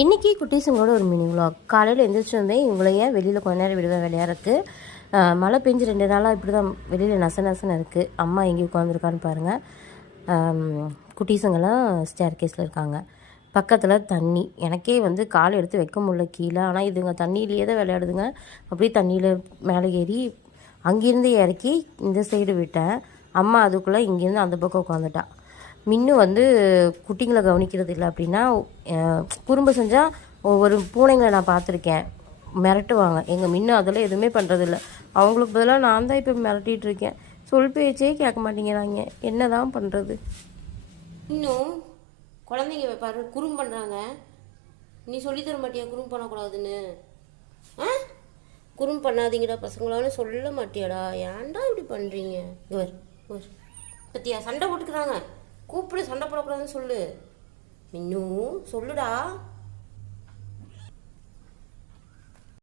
இன்றைக்கி குட்டீஸுங்களோட ஒரு mini vlog. காலையில் எழுந்திரிச்சு வந்தேன். இவங்களையே வெளியில் கொஞ்ச நேரம் விடுவேன் விளையாடுறதுக்கு. மழை பெஞ்சு 2 நாளாக இப்படி தான் வெளியில் நசன்னு இருக்குது. அம்மா எங்கேயும் உட்காந்துருக்கான்னு பாருங்கள். குட்டீஸுங்கெல்லாம் ஸ்டேர் கேஸில் இருக்காங்க. பக்கத்தில் தண்ணி. எனக்கே வந்து காலை எடுத்து வைக்க முடியல கீழே. ஆனால் இதுங்க தண்ணியிலேயே தான் விளையாடுதுங்க. அப்படியே தண்ணியில் மேலே ஏறி அங்கேருந்து இறக்கி இந்த சைடு விட்டேன். அம்மா அதுக்குள்ளே இங்கேருந்து அந்த பக்கம் உட்காந்துட்டா. மின்னு வந்து குட்டிங்களை கவனிக்கிறது இல்லை. அப்படின்னா குறும்பு செஞ்சால் ஒவ்வொரு பூனைங்களை நான் பார்த்துருக்கேன், மிரட்டுவாங்க. எங்கள் மின்னு அதெல்லாம் எதுவுமே பண்ணுறதில்ல. அவங்களுக்கு பதிலாக நான் தான் இப்போ மிரட்டிகிட்டு இருக்கேன். சொல் பேச்சே கேட்க மாட்டேங்கிறாங்க. என்ன தான் பண்ணுறது? இன்னும் குழந்தைங்க பாரு குறும் பண்ணுறாங்க. நீ சொல்லித்தர மாட்டியா குறும் பண்ணக்கூடாதுன்னு? குறும் பண்ணாதீங்கடா பசங்களான்னு சொல்ல மாட்டியாடா? ஏன்டா இப்படி பண்ணுறீங்க? இவர் இவர் பத்தியா சண்டை போட்டுக்கிறாங்க. கூப்பிடு, சண்டை போடக்கூடாதுன்னு சொல்லு. இன்னும் சொல்லுடா.